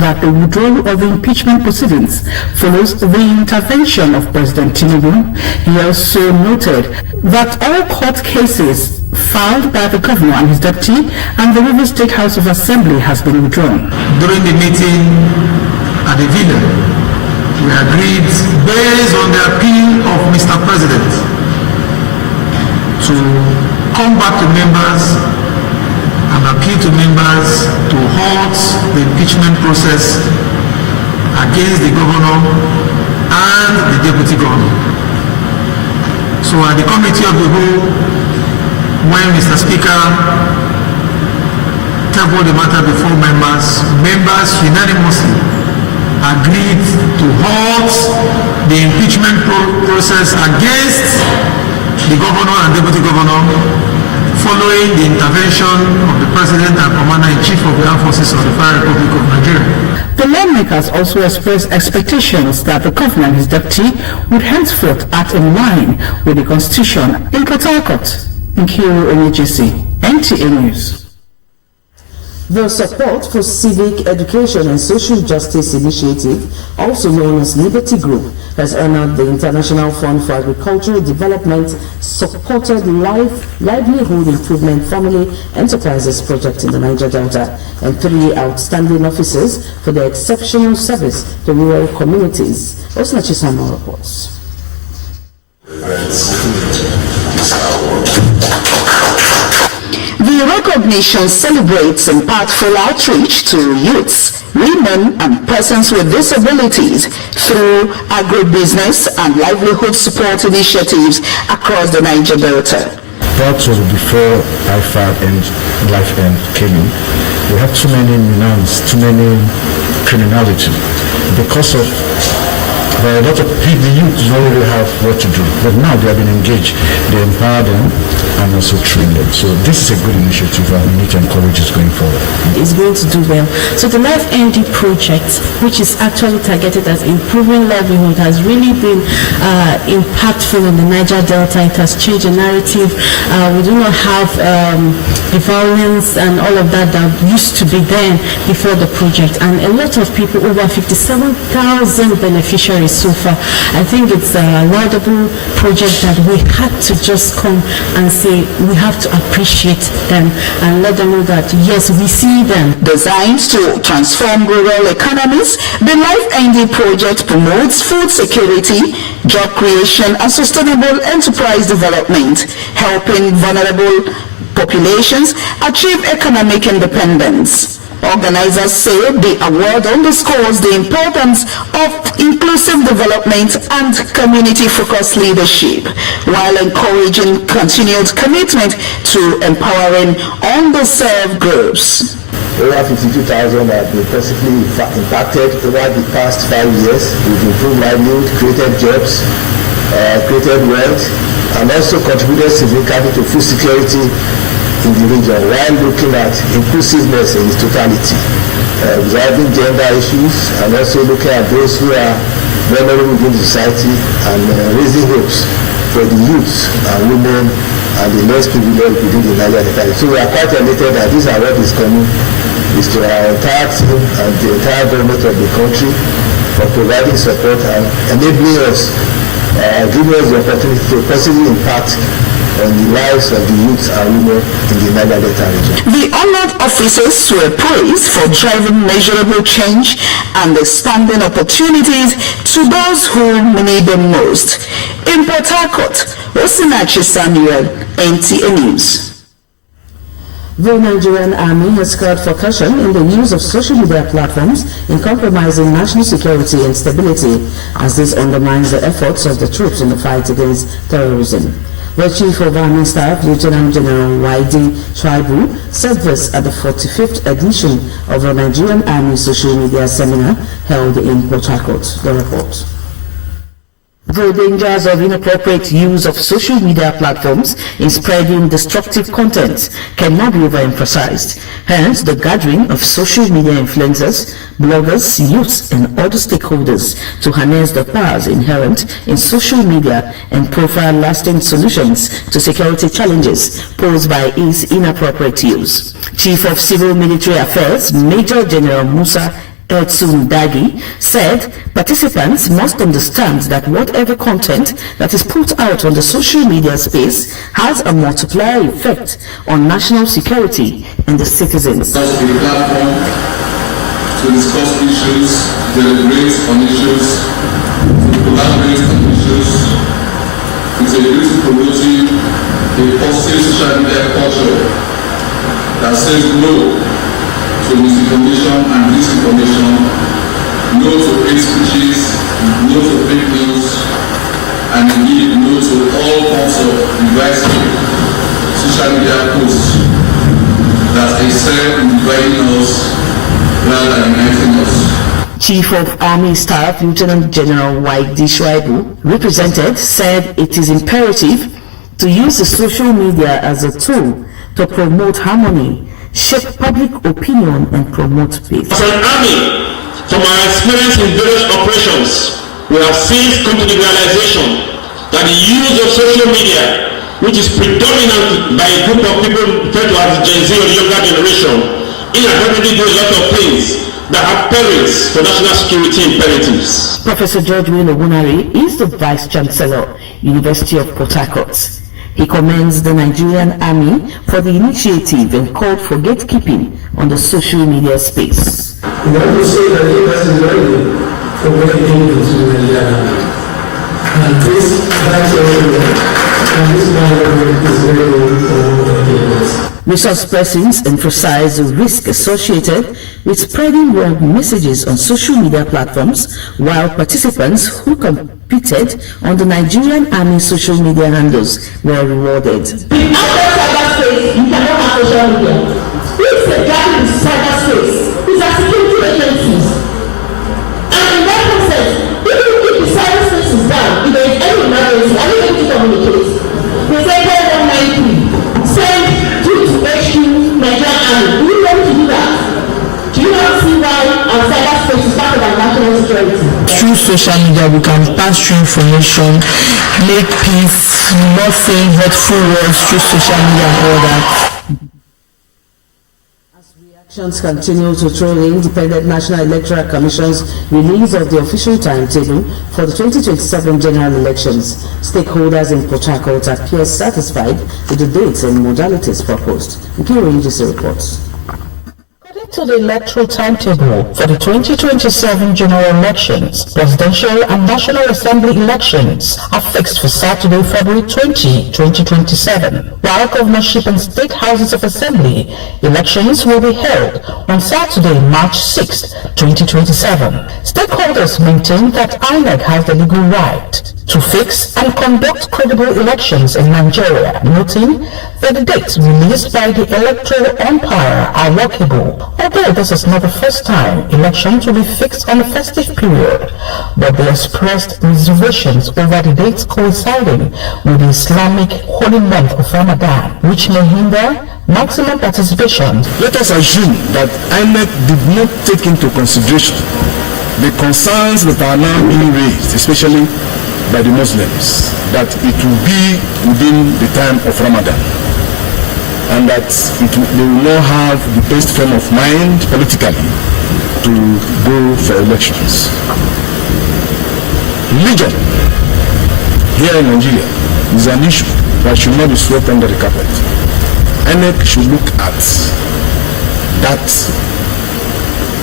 that the withdrawal of the impeachment proceedings follows the intervention of President Tinubu. He also noted that all court cases filed by the governor and his deputy and the Rivers State House of Assembly has been withdrawn. During the meeting at the Villa, we agreed, based on the appeal of Mr. President, to come back to members and appeal to members to halt the impeachment process against the governor and the deputy governor. So at the committee of the whole, when Mr. Speaker tabled the matter before members unanimously agreed to halt the impeachment process against the governor and deputy governor following the intervention of the President and Commander-in-Chief of the Armed Forces of the Federal Republic of Nigeria. The lawmakers also expressed expectations that the governor and his deputy would henceforth act in line with the Constitution. In Port Harcourt, Nkiru Onyejisi, NTA News. The Support for Civic Education and Social Justice Initiative, also known as Liberty Group, has honored the International Fund for Agricultural Development supported Livelihood Improvement Family Enterprises project in the Niger Delta and 3 outstanding officers for their exceptional service to rural communities. Osinachi Samuel reports. The recognition celebrates impactful outreach to youths, women, and persons with disabilities through agribusiness and livelihood support initiatives across the Niger Delta. That was before IFAD and Life End came in. We have too many nuns, too many criminality because of a lot of people, the youth don't really have what to do, but now they have been engaged. They empower them and also train them. So this is a good initiative and we need to encourage it going forward. It's going to do well. So the Life ND project, which is actually targeted as improving livelihood, has really been impactful in the Niger Delta. It has changed the narrative. We do not have the violence and all of that that used to be there before the project. And a lot of people, over 57,000 beneficiaries so far. I think it's a laudable project that we had to just come and say we have to appreciate them and let them know that yes, we see them. Designed to transform rural economies, the Life ND project promotes food security, job creation, and sustainable enterprise development, helping vulnerable populations achieve economic independence. Organizers say the award underscores the importance of inclusive development and community-focused leadership, while encouraging continued commitment to empowering underserved groups. Over 52,000 have been positively impacted over the past 5 years. We've improved livelihood, created jobs, created wealth, and also contributed significantly to food security in the region, while looking at inclusiveness in its totality, resolving gender issues, and also looking at those who are vulnerable within society and raising hopes for the youth and women and the less privileged within the Niger Delta. So we are quite elated that this award is coming is to our entire team and the entire government of the country for providing support and enabling us, giving us the opportunity to positively impact on the lives of the youth and women in the Niger Delta region. The honored officers were praised for driving measurable change and expanding opportunities to those who need them most. In Port Harcourt, Osinachi Samuel, NTA News. The Nigerian Army has called for caution in the use of social media platforms in compromising national security and stability, as this undermines the efforts of the troops in the fight against terrorism. The Chief of Army Staff, Lieutenant General YD Traibu, said this at the 45th edition of the Nigerian Army Social Media Seminar held in Port Harcourt. The report. The dangers of inappropriate use of social media platforms in spreading destructive content cannot be overemphasized. Hence, the gathering of social media influencers, bloggers, youths, and other stakeholders to harness the powers inherent in social media and profile lasting solutions to security challenges posed by its inappropriate use. Chief of Civil Military Affairs, Major General Musa Edsun Dagi, said participants must understand that whatever content that is put out on the social media space has a multiplier effect on national security and the citizens. A platform to discuss issues, deliberate on issues, to collaborate on issues. It's a beauty promoting a positive social media culture that says no to misinformation and disinformation, no to hate speeches, no to fake news, and indeed no to all forms of divisive social media posts that excel in dividing us rather than uniting us. Chief of Army Staff Lieutenant General Waidi Shuaibu, represented, said it is imperative to use the social media as a tool to promote harmony, shape public opinion, and promote peace. As an army, from our experience in various operations, we have since come to the realization that the use of social media, which is predominant by a group of people referred to as the Gen Z or the younger generation, inadvertently do a lot of things that have perils for national security imperatives. Professor George Will Ogunari is the Vice Chancellor, University of Port Harcourt. He commends the Nigerian Army for the initiative and called for gatekeeping on the social media space. We want to say that the university is ready for gatekeeping to the Nigerian Army. And this Vice Chancellor and this man is ready for gatekeeping. Resource persons emphasize the risk associated with spreading wrong messages on social media platforms, while participants who competed on the Nigerian Army social media handles were rewarded. In cyberspace, you cannot have social media. It's a gap in cyberspace. These are security agencies. And in that process, even if the cyberspace is down, if there is any emergency, are you able to communicate? They say call 193. Send Nigerian Army. We want to do that. Do you not see why our cyberspace is part of our national security? Through social media, we can pass through information, make peace, not saying hurtful words through social media and all that. Reactions continue to throw the Independent National Electoral Commission's release of the official timetable for the 2027 general elections. Stakeholders in Port Harcourt appear satisfied with the dates and modalities proposed. Nkiri reports. According to the electoral timetable for the 2027 general elections, presidential and National Assembly elections are fixed for Saturday, February 20, 2027, while governorship and state houses of assembly elections will be held on Saturday, March 6, 2027. Stakeholders maintain that INEC has the legal right to fix and conduct credible elections in Nigeria, noting that the dates released by the electoral umpire are workable. Although this is not the first time elections will be fixed on a festive period, but they expressed reservations over the dates coinciding with the Islamic holy month of Ramadan, which may hinder maximum participation. Let us assume that INEC did not take into consideration the concerns that are now being raised, especially by the Muslims, that it will be within the time of Ramadan, and that they will not have the best frame of mind politically to go for elections. Religion here in Nigeria is an issue that should not be swept under the carpet. INEC should look at that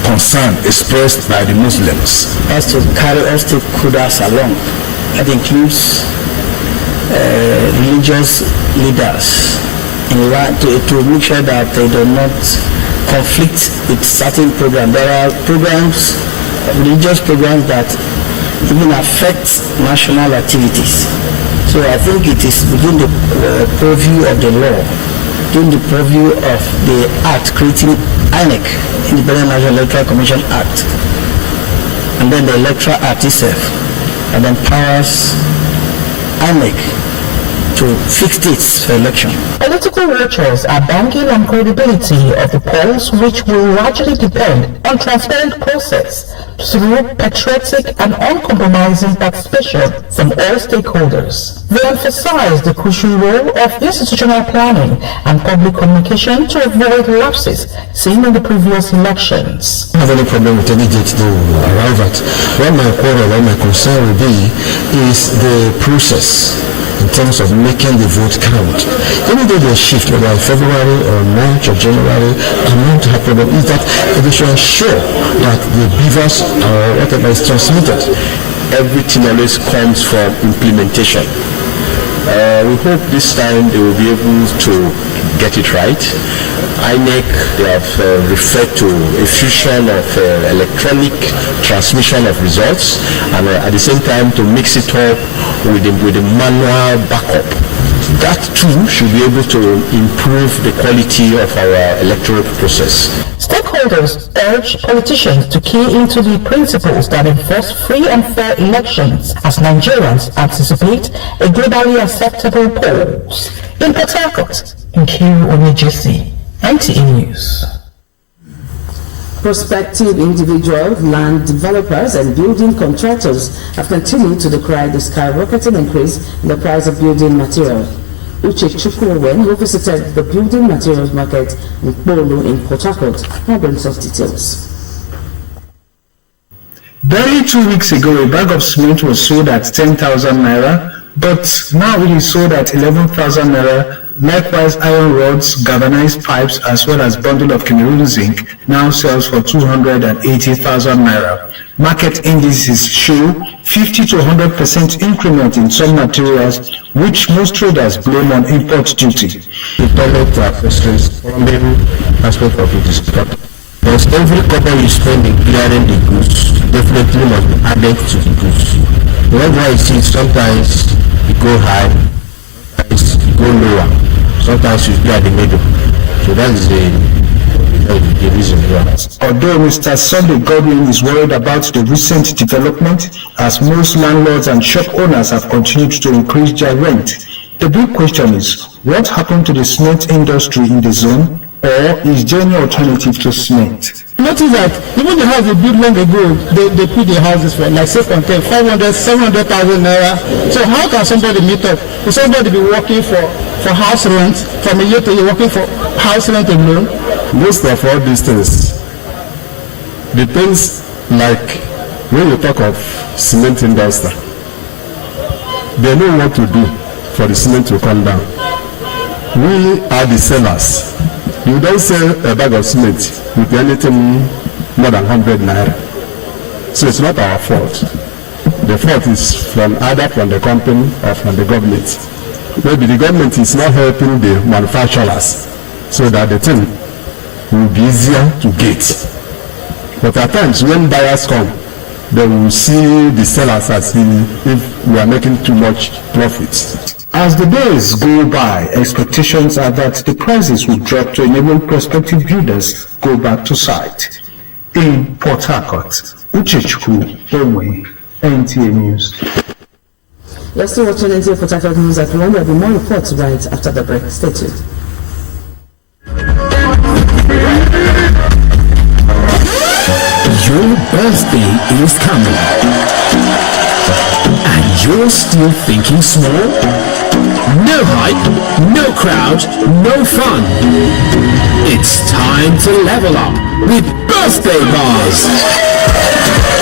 concern expressed by the Muslims. As to carry us to Kudas along. That includes religious leaders to make sure that they do not conflict with certain programs. There are programs, religious programs that even affect national activities. So I think it is within the purview of the law, within the purview of the Act creating INEC, Independent National Electoral Commission Act, and then the Electoral Act itself, and empowers INEC to fix dates for election. Political watchers are banking on credibility of the polls, which will largely depend on transparent process through patriotic and uncompromising participation from all stakeholders. They emphasize the crucial role of institutional planning and public communication to avoid lapses seen in the previous elections. I don't have any problem with any date they will arrive at. What my quarrel or my concern will be is the process in terms of making the vote count. Any day they shift, whether February or March or January, I'm going to have problem is that they should ensure that the beavers or whatever is transmitted. Everything always comes from implementation. We hope this time they will be able to get it right. INEC, they have referred to a fusion of electronic transmission of results and at the same time to mix it up with the manual backup. That too should be able to improve the quality of our electoral process. Stakeholders urge politicians to key into the principles that enforce free and fair elections as Nigerians anticipate a globally acceptable polls. In Port Harcourt, Nkiru Onijesi, NTA News. Prospective individual land developers and building contractors have continued to decry the skyrocketing increase in the price of building material. Uche Chukwuwen, who visited the building materials market in Bolu in Port Harcourt, now brings us details. Barely 2 weeks ago, a bag of cement was sold at 10,000 naira, but now it is sold at 11,000 naira. Likewise, iron rods, galvanized pipes, as well as bundle of Cameroon zinc now sells for 280,000 naira. Market indices show 50 to 100% increment in some materials, which most traders blame on import duty. The toilet accessories, plumbing aspect of it is cut. Because every copper you spend in clearing the goods definitely must be added to the goods. Whenever you see sometimes it go high, sometimes it go lower. Sometimes you be at the middle. So that is the reason why. Although Mr. Sunday Godwin is worried about the recent development, as most landlords and shop owners have continued to increase their rent, the big question is, what happened to the cement industry in the zone, or is there any alternative to cement? Notice that even the house they built long ago, they put the houses for like say contain 500, 700,000 naira. So how can somebody meet up? Will somebody be working for house rent from a year to year, working for house rent alone? Most of all these things, the things like when you talk of cement industry, they know what to do for the cement to come down. We are the sellers. You don't sell a bag of cement with anything more than 100 naira. So it's not our fault. The fault is either from the company or from the government. Maybe the government is not helping the manufacturers so that the thing will be easier to get. But at times when buyers come, they will see the sellers as if we are making too much profit. As the days go by, expectations are that the prices will drop to enable prospective builders go back to site. In Port Harcourt, Uchechukwu Onwe, NTA News. You're still watching NTA Port Harcourt News at 1. There will be more reports right after the break. Stay tuned. Your birthday is coming, and you're still thinking small? No hype, no crowd, no fun. It's time to level up with Birthday Bars.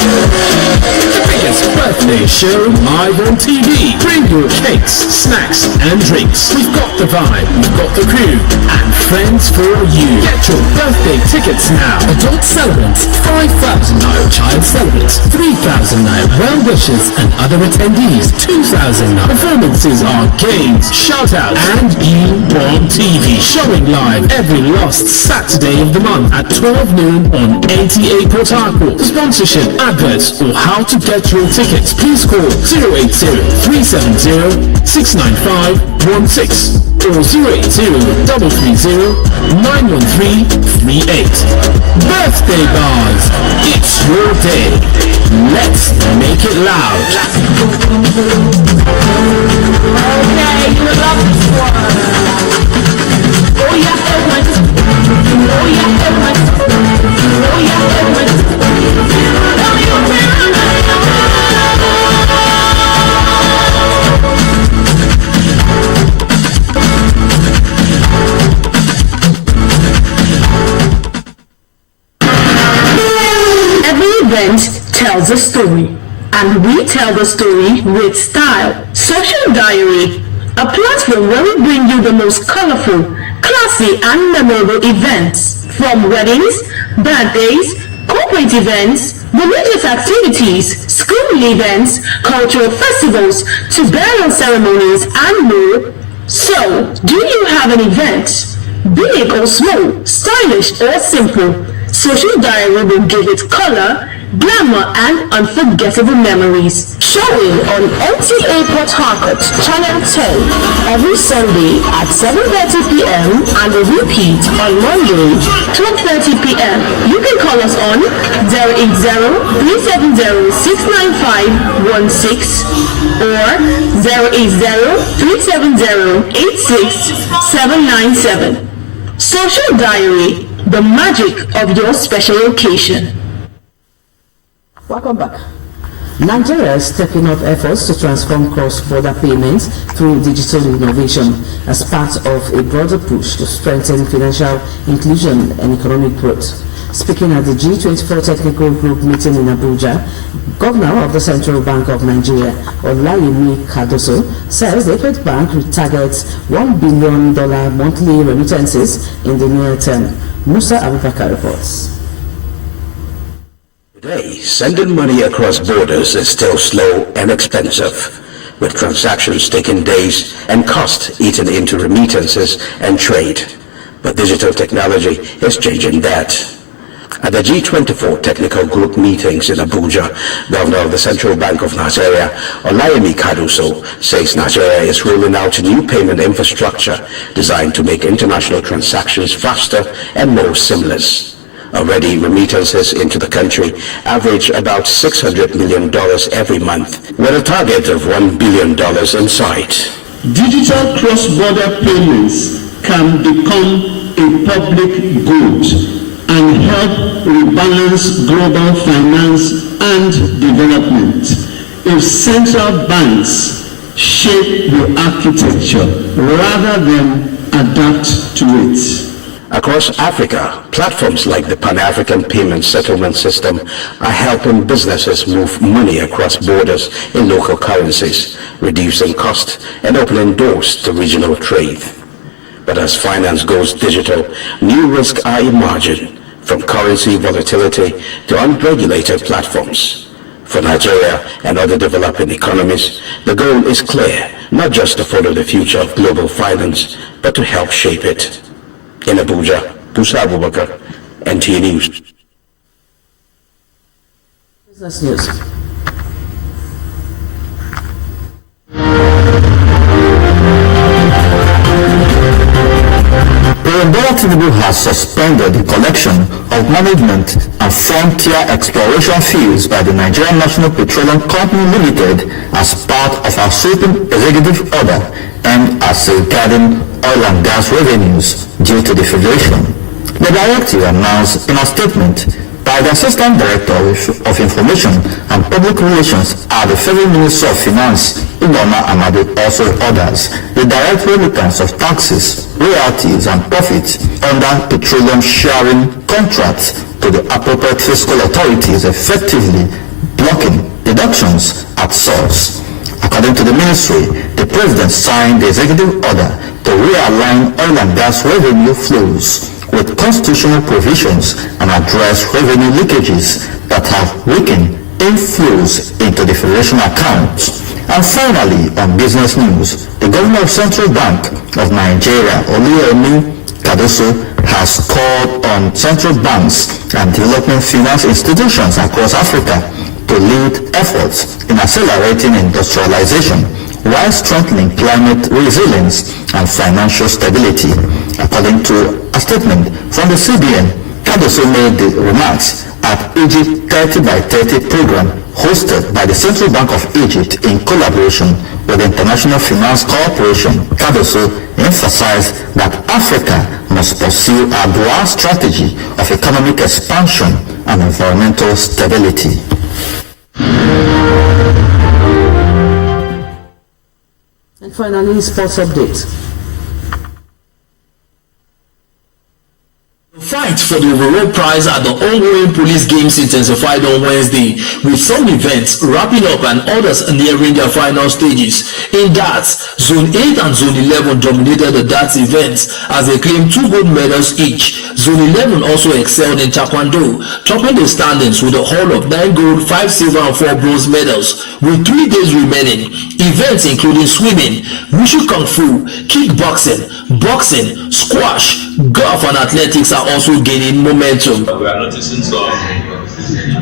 The biggest birthday show live on TV. Bring your cakes, snacks and drinks. We've got the vibe, we've got the crew and friends for you. Get your birthday tickets now. Adult celebrants, 5,000 naira. Child celebrants, 3,000 naira. Well wishers and other attendees, 2,000 naira. Performances are games, shout-outs and being on TV. Showing live every last Saturday of the month at 12 noon on NTA Port Harcourt. Sponsorship, adverts or how to get your tickets, please call 080-370-695-16 or 080-330-91338. Birthday Bars, it's your day. Let's make it loud. Okay, you will love this one. Oh yeah, everyone. Oh yeah, everyone. Oh yeah, everyone. Tell me your prayer. Every event tells a story, and we tell the story with style. Social Diary, a platform where we bring you the most colorful, classy, and memorable events, from weddings, birthdays, corporate events, religious activities, school events, cultural festivals, to burial ceremonies, and more. So, do you have an event? Big or small, stylish or simple, Social Diary will give it color, glamour, and unforgettable memories. Showing on NTA Port Harcourt, Channel 10, every Sunday at 7:30 p.m. and a repeat on Monday, 12:30 p.m. You can call us on 080-370-69516 or 080-370-86797. Social Diary, the magic of your special occasion. Welcome back. Nigeria is stepping up efforts to transform cross-border payments through digital innovation as part of a broader push to strengthen financial inclusion and economic growth. Speaking at the G24 Technical Group meeting in Abuja, Governor of the Central Bank of Nigeria, Olayemi Kadoso, says the Equity Bank targets $1 billion monthly remittances in the near term. Musa Abubakar reports. Today, sending money across borders is still slow and expensive, with transactions taking days and cost eaten into remittances and trade. But digital technology is changing that. At the G24 Technical Group meetings in Abuja, Governor of the Central Bank of Nigeria, Olayemi Kadoso, says Nigeria is rolling out a new payment infrastructure designed to make international transactions faster and more seamless. Already, remittances into the country average about $600 million every month, with a target of $1 billion in sight. Digital cross-border payments can become a public good and help rebalance global finance and development if central banks shape the architecture rather than adapt to it. Across Africa, platforms like the Pan-African Payment Settlement System are helping businesses move money across borders in local currencies, reducing cost and opening doors to regional trade. But as finance goes digital, new risks are emerging, from currency volatility to unregulated platforms. For Nigeria and other developing economies, the goal is clear, not just to follow the future of global finance, but to help shape it. In Abuja, Musa Abubakar, NTA News. Business News. President Bola Tinubu has suspended the collection of management and frontier exploration fees by the Nigerian National Petroleum Company Limited as part of our sweeping executive order aimed at safeguarding oil and gas revenues due to the Federation. The directive announced in a statement by the Assistant Director of Information and Public Relations at the Federal Ministry of Finance, Udoma Amadi, also orders the direct remittance of taxes, royalties, and profits under petroleum sharing contracts to the appropriate fiscal authorities, effectively blocking deductions at source. According to the ministry, the President signed the executive order to realign oil and gas revenue flows with constitutional provisions and address revenue leakages that have weakened inflows into the Federation accounts. And finally, on business news, the Governor of Central Bank of Nigeria, Olayemi Kadoso, has called on central banks and development finance institutions across Africa to lead efforts in accelerating industrialization while strengthening climate resilience and financial stability. According to a statement from the CBN, Kadoso made the remarks at Egypt 30x30 program hosted by the Central Bank of Egypt in collaboration with the International Finance Corporation, CADOSO, emphasized that Africa must pursue a dual strategy of economic expansion and environmental stability. And finally, sports update. Fight for the overall prize at the ongoing police games intensified on Wednesday, with some events wrapping up and others nearing their final stages. In darts, Zone 8 and Zone 11 dominated the darts events as they claimed 2 gold medals each. Zone 11 also excelled in Taekwondo, topping the standings with a haul of 9 gold, 5 silver and 4 bronze medals. With 3 days remaining, events including swimming, wushu kung fu, kickboxing, boxing, squash, golf and athletics are also gaining momentum. We are noticing some,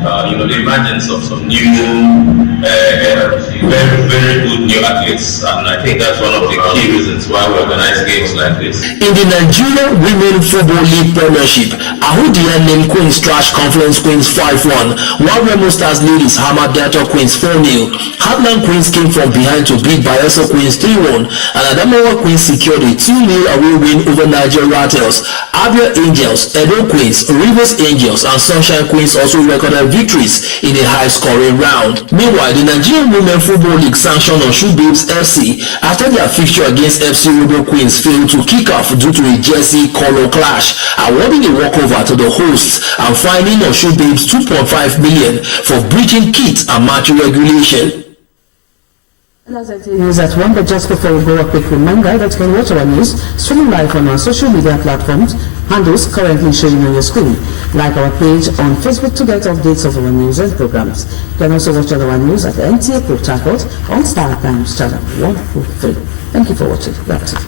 the emergence of some new, very, very good new athletes, and I think that's one of the key reasons why we organize games like this. In the Nigeria Women Football League Premiership, Ahudia named Queens Trash Conference Queens 5-1, while Remo Stars ladies hammered Delta Queens 4-0. Heartland Queens came from behind to beat Bayelsa Queens 3-1, and Adamawa Queens secured a 2-0 away win over Niger Rattles. Abia Angels, Edo Queens, Rivers Angels, and Sunshine Queens also recorded victories in a high-scoring round. Meanwhile, the Nigerian Women Football League sanctioned Osun Babes FC after their fixture against FC Robo Queens failed to kick off due to a jersey color clash, awarding a walkover to the hosts and fining Osun Babes $2.5 million for breaching kit and match regulation. And as I tell you that one, but just before we go, a quick reminder that you can watch our news streaming live on our social media platforms, handles currently showing on your screen. Like our page on Facebook to get updates of our news and programs. You can also watch our news at NTA Port Harcourt on Star Times Channel 143. Thank you for watching. That's it.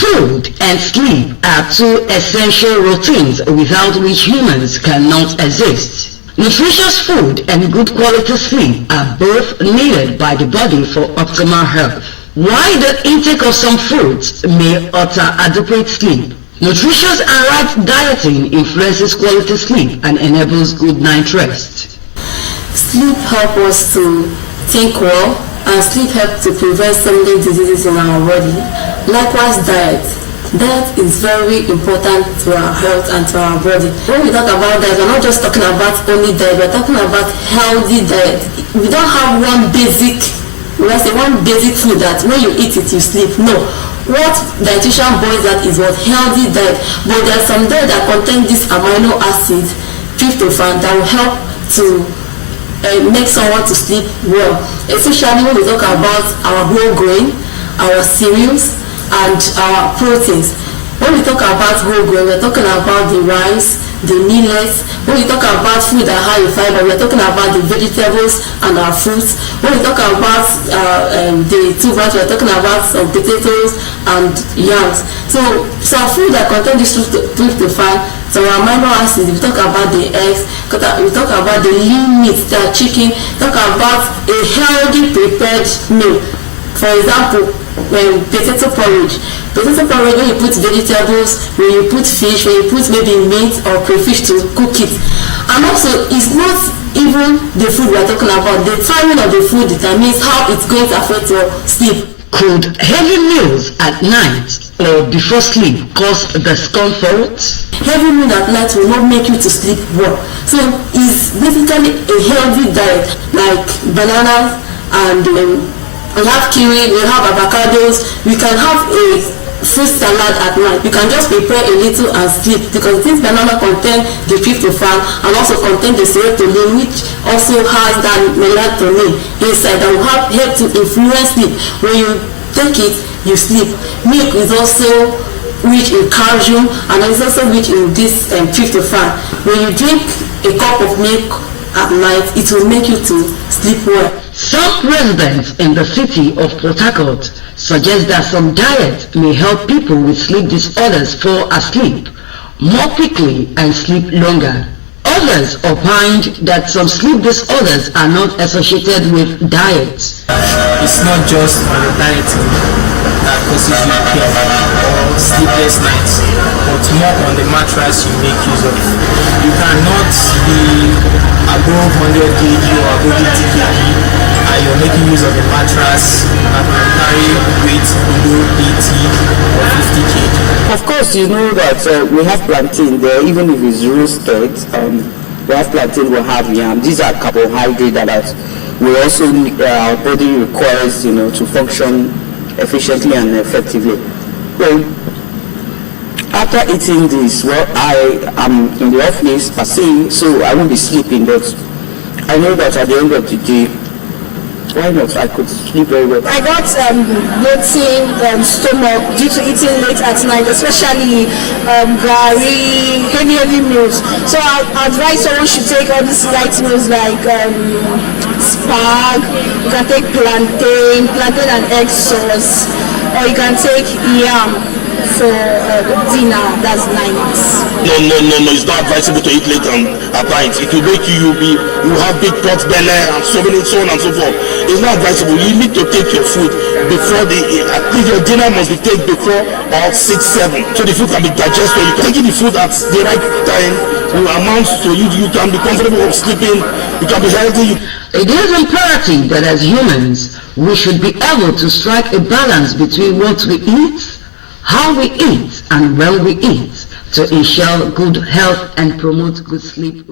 Food and sleep are two essential routines without which humans cannot exist. Nutritious food and good quality sleep are both needed by the body for optimal health. While the intake of some foods may alter adequate sleep, nutritious and right dieting influences quality sleep and enables good night rest. Sleep helps us to think well, and sleep helps to prevent some diseases in our body. Likewise, diet. Diet is very important to our health and to our body. When we talk about diet, we're not just talking about only diet, we're talking about healthy diet. We don't have one basic food that when you eat it, you sleep. No. What dietitian boils that is what healthy diet. But there are some diet that contain this amino acid, tryptophan, that will help to make someone to sleep well. Especially when we talk about our whole grain, our cereals, and our proteins. When we talk about whole grain, we're talking about the rice, the millets. When we talk about food that high in fiber, we're talking about the vegetables and our fruits. When we talk about the tubers, we're talking about some potatoes and yams. So some food that contain this tryptophan, some amino acids, we talk about the eggs, we talk about the lean meat, the chicken, talk about a healthy prepared meal. For example, potato porridge. Potato porridge, when you put vegetables, when you put fish, when you put maybe meat or crayfish to cook it. And also, it's not even the food we're talking about. The timing of the food determines how it's going to affect your sleep. Could heavy meals at night or before sleep cause discomfort? Heavy meal at night will not make you to sleep well. So it's basically a healthy diet like bananas and we have kiwi, we have avocados. We can have a fruit salad at night. You can just prepare a little and sleep, because this banana contains the tryptophan and also contains the serotonin, which also has that melatonin inside that will help to influence sleep. When you take it, you sleep. Milk is also rich in calcium and it's also rich in this tryptophan. When you drink a cup of milk at night, it will make you to sleep well. Some residents in the city of Port Harcourt suggest that some diet may help people with sleep disorders fall asleep more quickly and sleep longer. Others opined that some sleep disorders are not associated with diet. It's not just on the dieting that causes you pain or sleepless nights, but more on the mattress you make use of. You cannot be above 100 kg or above 50 kg and you're making use of a mattress that can carry weight below 80 or 50 kg. Of course, you know that we have plantain there, even if it's roasted. We have plantain, we have yam. These are carbohydrates that we also our body requires, to function efficiently and effectively. Well, after eating this, I am in the office per se, so I won't be sleeping, but I know that at the end of the day, why not? I could sleep very well. I got bloating stomach due to eating late at night, especially gari, heavy meals. So I advise someone should take all these light meals like spag. You can take plantain and egg sauce, or you can take yam for dinner. That's nice. No, it's not advisable to eat late at night. It will make you have big pot belly and so on and so forth. It's not advisable. You need to take your food before at least your dinner must be taken before about 6-7, so the food can be digested. You can take the food at the right time will amount to you can be comfortable of sleeping, you can be healthy. It is imperative that as humans we should be able to strike a balance between what we eat, how we eat, and when we eat, to ensure good health and promote good sleep.